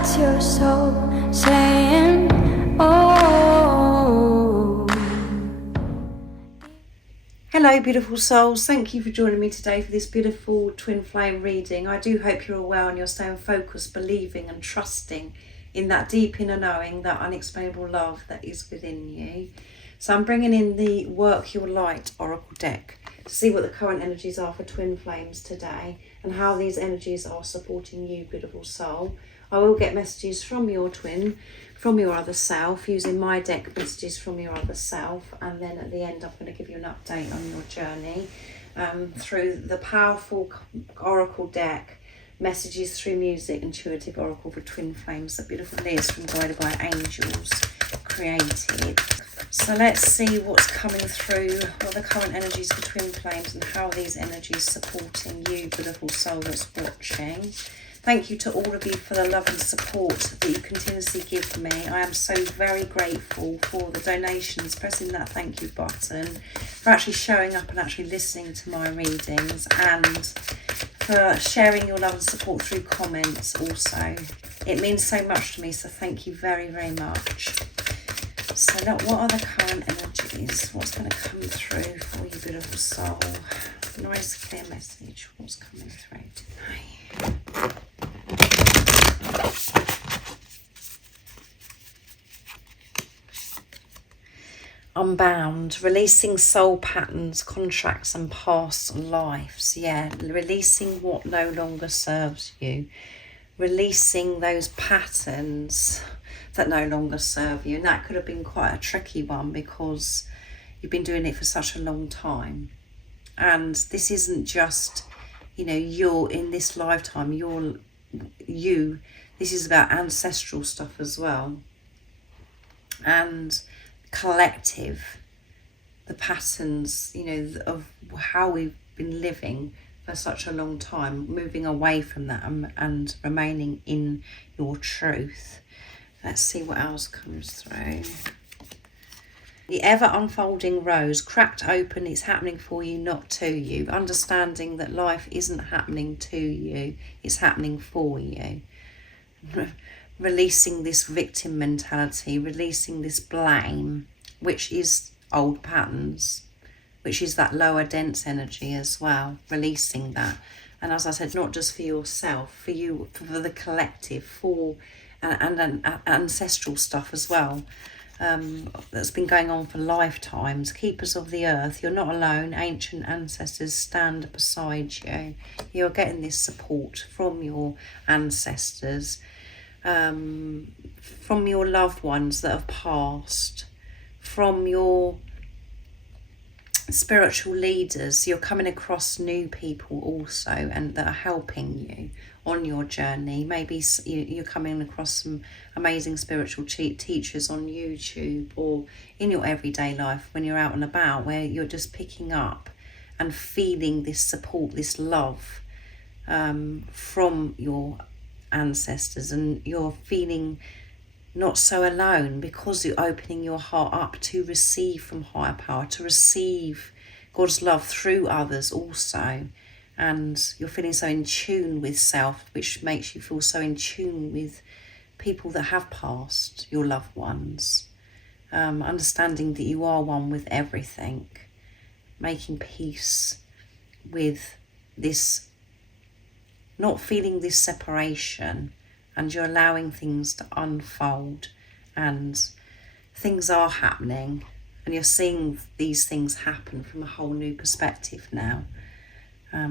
That's your soul saying, oh. Hello beautiful souls, thank you for joining me today for this beautiful twin flame reading. I do hope you're all well and you're staying focused, believing and trusting in that deep inner knowing, that unexplainable love that is within you. So I'm bringing in the Work Your Light Oracle deck to see what the current energies are for twin flames today and how these energies are supporting you, beautiful soul. I will get messages from your twin, from your other self, using my deck, messages from your other self, and then at the end I'm going to give you an update on your journey through the powerful oracle deck, messages through music, intuitive oracle for twin flames that beautifully is from Guided by Angels created. So let's see what's coming through, what the current energies for twin flames and how these energies supporting you, beautiful soul that's watching. Thank you to all of you for the love and support that you continuously give me. I am so very grateful for the donations, pressing that thank you button, for actually showing up and actually listening to my readings, and for sharing your love and support through comments also. It means so much to me, so thank you very, very much. So look, what are the current energies? What's going to come through for you, beautiful soul? Nice clear message. What's coming through today? Unbound, releasing soul patterns, contracts and past lives. Yeah, releasing what no longer serves you. Releasing those patterns that no longer serve you. And that could have been quite a tricky one because you've been doing it for such a long time. And this isn't just, you know, you're in this lifetime, this is about ancestral stuff as well. And collective, the patterns, you know, of how we've been living for such a long time, moving away from that and remaining in your truth. Let's see what else comes through. The ever unfolding rose, cracked open, it's happening for you, not to you. Understanding that life isn't happening to you, it's happening for you. Releasing this victim mentality, releasing this blame, which is old patterns, which is that lower dense energy as well, releasing that. And as I said, not just for yourself, for you, for the collective, for and ancestral stuff as well, that's been going on for lifetimes. Keepers of the earth, you're not alone. Ancient ancestors stand beside you. You're getting this support from your ancestors, from your loved ones that have passed, from your spiritual leaders. You're coming across new people also, and that are helping you on your journey. Maybe you're coming across some amazing spiritual teachers on YouTube or in your everyday life when you're out and about, where you're just picking up and feeling this support, this love from your ancestors, and you're feeling not so alone because you're opening your heart up to receive from higher power, to receive God's love through others also. And you're feeling so in tune with self, which makes you feel so in tune with people that have passed, your loved ones. Understanding that you are one with everything, making peace with this, not feeling this separation, and you're allowing things to unfold, and things are happening, and you're seeing these things happen from a whole new perspective now,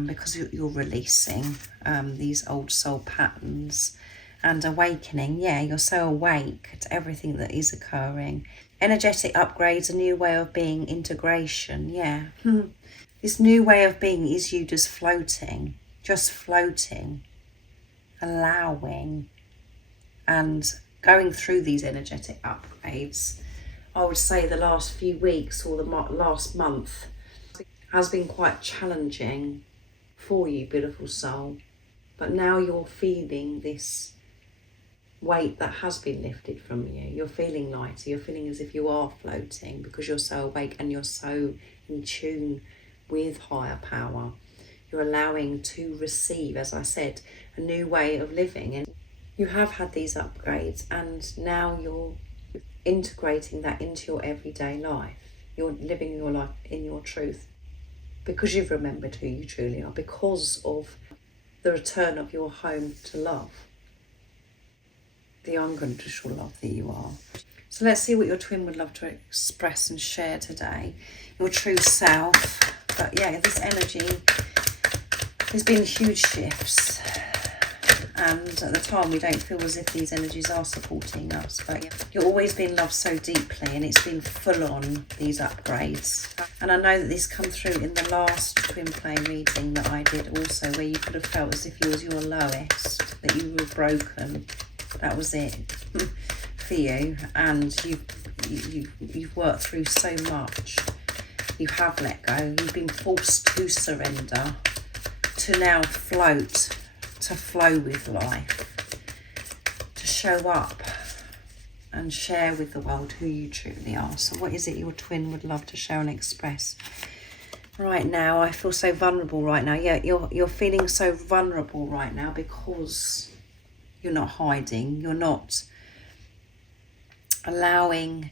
because you're releasing these old soul patterns and awakening. Yeah, you're so awake to everything that is occurring. Energetic upgrades, a new way of being, integration. Yeah. This new way of being is you just floating, allowing, and going through these energetic upgrades. I would say the last few weeks or the last month has been quite challenging for you, beautiful soul. But now you're feeling this weight that has been lifted from you. You're feeling lighter. You're feeling as if you are floating because you're so awake and you're so in tune with higher power. You're allowing to receive, as I said, a new way of living. And You have had these upgrades, and now you're integrating that into your everyday life. You're living your life in your truth because you've remembered who you truly are, because of the return of your home to love, the unconditional love that you are. So let's see what your twin would love to express and share today. Your true self. But yeah, this energy, there's been huge shifts. And at the time, we don't feel as if these energies are supporting us. But yeah, you're always being loved so deeply, and it's been full on, these upgrades. And I know that this come through in the last twin flame reading that I did also, where you could have felt as if you was your lowest, that you were broken. That was it for you. And you've worked through so much. You have let go. You've been forced to surrender, to now float, to flow with life, to show up and share with the world who you truly are. So what is it your twin would love to share and express right now? I feel so vulnerable right now. Yeah, you're feeling so vulnerable right now because you're not hiding. You're not allowing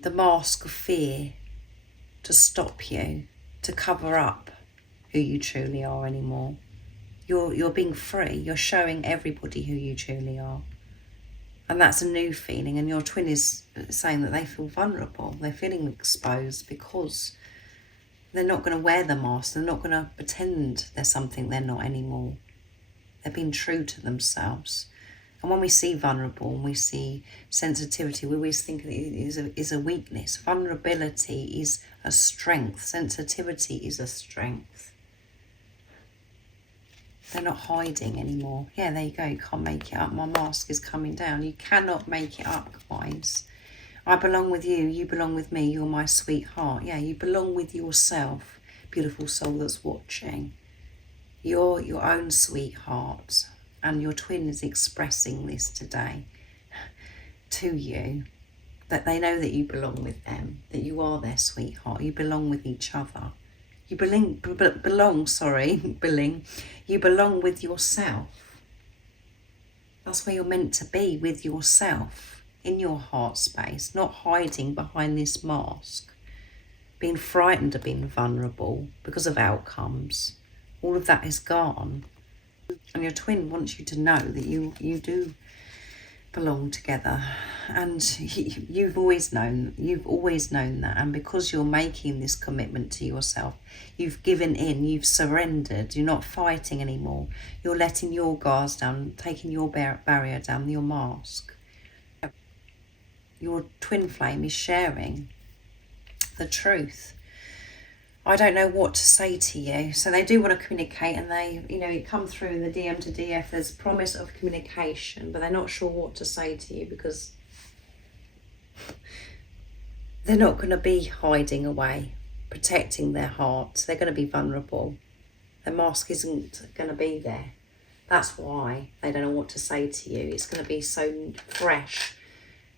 the mask of fear to stop you, to cover up who you truly are anymore. You're being free. You're showing everybody who you truly are. And that's a new feeling. And your twin is saying that they feel vulnerable. They're feeling exposed because they're not going to wear the mask. They're not going to pretend they're something they're not anymore. They're being true to themselves. And when we see vulnerable and we see sensitivity, we always think it is a weakness. Vulnerability is a strength. Sensitivity is a strength. They're not hiding anymore. Yeah, there you go. You can't make it up. My mask is coming down. You cannot make it up, guys. I belong with you. You belong with me. You're my sweetheart. Yeah, you belong with yourself, beautiful soul that's watching. You're your own sweetheart. And your twin is expressing this today to you. That they know that you belong with them. That you are their sweetheart. You belong with each other. You belong with yourself. That's where you're meant to be, with yourself, in your heart space, not hiding behind this mask, being frightened of being vulnerable because of outcomes. All of that is gone. And your twin wants you to know that you do belong together, and you've always known that. And because you're making this commitment to yourself, you've given in, you've surrendered, you're not fighting anymore, you're letting your guards down, taking your barrier down, your mask. Your twin flame is sharing the truth. I don't know what to say to you. So they do want to communicate, and they, it come through in the DM to DF, there's promise of communication, but they're not sure what to say to you because they're not going to be hiding away, protecting their heart. They're going to be vulnerable. Their mask isn't going to be there. That's why they don't know what to say to you. It's going to be so fresh,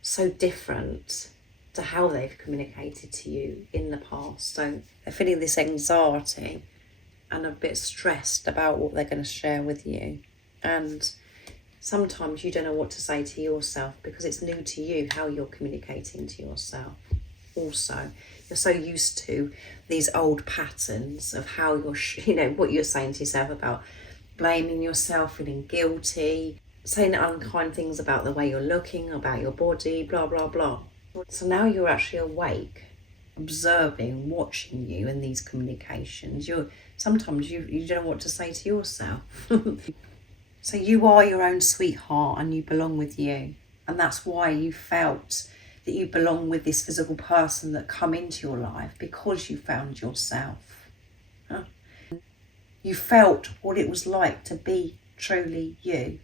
so different to how they've communicated to you in the past. So they're feeling this anxiety and a bit stressed about what they're going to share with you. And sometimes you don't know what to say to yourself because it's new to you how you're communicating to yourself. Also, you're so used to these old patterns of how you're, what you're saying to yourself about blaming yourself, feeling guilty, saying unkind things about the way you're looking, about your body, blah, blah, blah. So now you're actually awake, observing, watching you in these communications. Sometimes you don't know what to say to yourself. So you are your own sweetheart and you belong with you. And that's why you felt that you belong with this physical person that come into your life, because you found yourself. You felt what it was like to be truly you.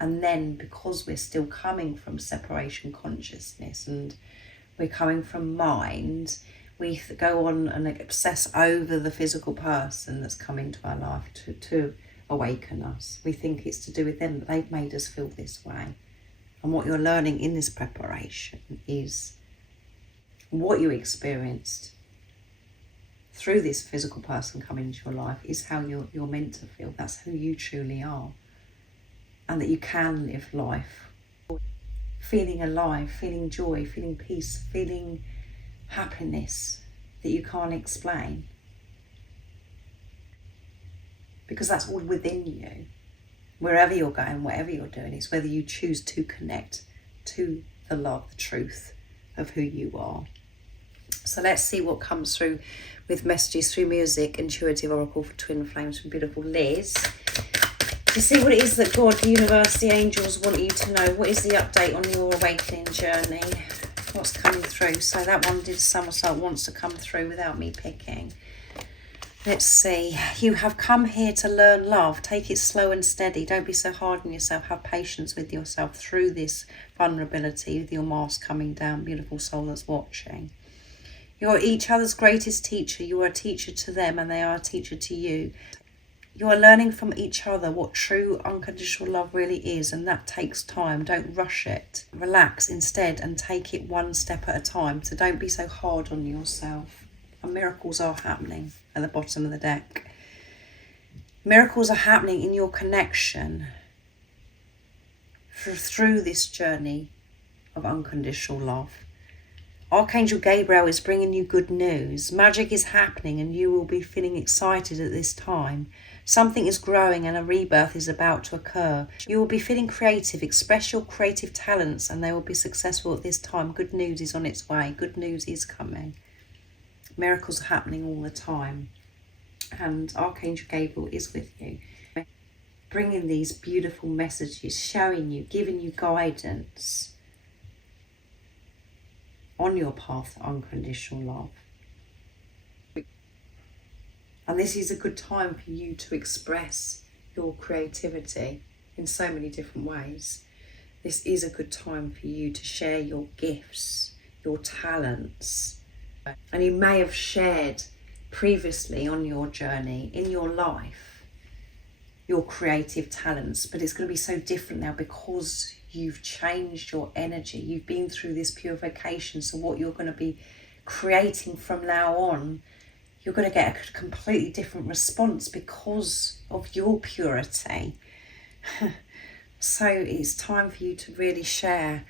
And then, because we're still coming from separation consciousness and we're coming from mind, we go on and obsess over the physical person that's come into our life to awaken us. We think it's to do with them, but they've made us feel this way. And what you're learning in this preparation is what you experienced through this physical person coming into your life is how you're meant to feel. That's who you truly are. and that you can live life feeling alive, feeling joy, feeling peace, feeling happiness that you can't explain. Because that's all within you. Wherever you're going, whatever you're doing, it's whether you choose to connect to the love, the truth of who you are. So let's see what comes through with messages through music, intuitive oracle for twin flames from beautiful Liz. To see what it is that God, the universe, the angels want you to know. What is the update on your awakening journey? What's coming through? So that one did somersault, wants to come through without me picking. Let's see. You have come here to learn love. Take it slow and steady. Don't be so hard on yourself. Have patience with yourself through this vulnerability with your mask coming down. Beautiful soul that's watching. You're each other's greatest teacher. You are a teacher to them and they are a teacher to you. You are learning from each other what true unconditional love really is, and that takes time. Don't rush it. Relax instead and take it one step at a time. So don't be so hard on yourself. And miracles are happening at the bottom of the deck. Miracles are happening in your connection through this journey of unconditional love. Archangel Gabriel is bringing you good news. Magic is happening and you will be feeling excited at this time. Something is growing and a rebirth is about to occur. You will be feeling creative. Express your creative talents and they will be successful at this time. Good news is on its way. Good news is coming. Miracles are happening all the time. And Archangel Gabriel is with you, bringing these beautiful messages, showing you, giving you guidance on your path to unconditional love. And this is a good time for you to express your creativity in so many different ways. This is a good time for you to share your gifts, your talents. And you may have shared previously on your journey in your life your creative talents, but it's going to be so different now because you've changed your energy. You've been through this purification. So what you're going to be creating from now on, you're going to get a completely different response because of your purity. So it's time for you to really share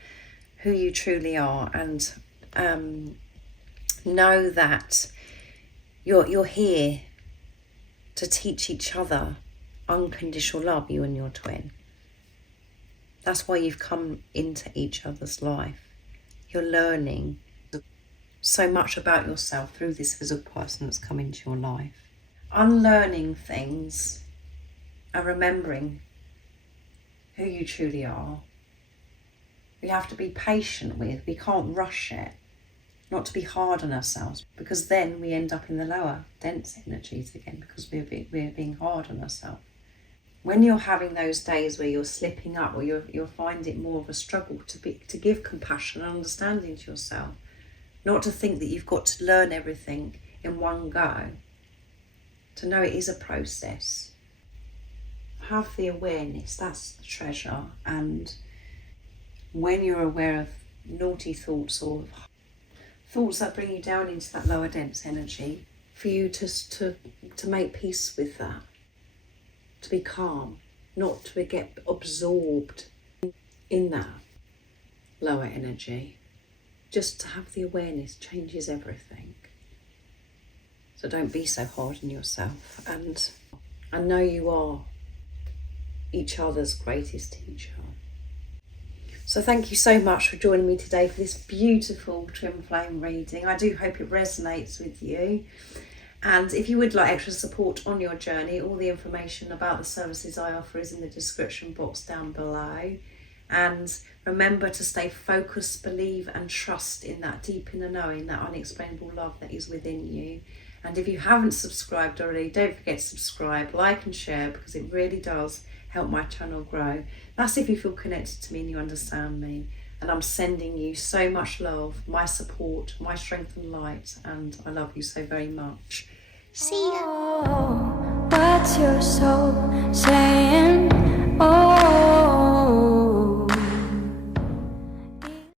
who you truly are and know that you're here to teach each other unconditional love, you and your twin. That's why you've come into each other's life. You're learning so much about yourself through this physical person that's come into your life. Unlearning things and remembering who you truly are. We have to be patient with. We can't rush it. Not to be hard on ourselves, because then we end up in the lower dense energies again because we're being hard on ourselves. When you're having those days where you're slipping up or you're finding it more of a struggle to give compassion and understanding to yourself, not to think that you've got to learn everything in one go, to know it is a process. Have the awareness, that's the treasure. And when you're aware of naughty thoughts or thoughts that bring you down into that lower dense energy, for you to make peace with that, to be calm, not to get absorbed in that lower energy. Just to have the awareness changes everything. So don't be so hard on yourself. And I know you are each other's greatest teacher. So thank you so much for joining me today for this beautiful twin flame reading. I do hope it resonates with you. And if you would like extra support on your journey, all the information about the services I offer is in the description box down below. And remember to stay focused, believe and trust in that deep inner knowing, that unexplainable love that is within you. And if you haven't subscribed already, don't forget to subscribe, like and share, because it really does help my channel grow. That's if you feel connected to me and you understand me. And I'm sending you so much love, my support, my strength and light, and I love you so very much. See ya. Oh, what's your soul saying? Oh.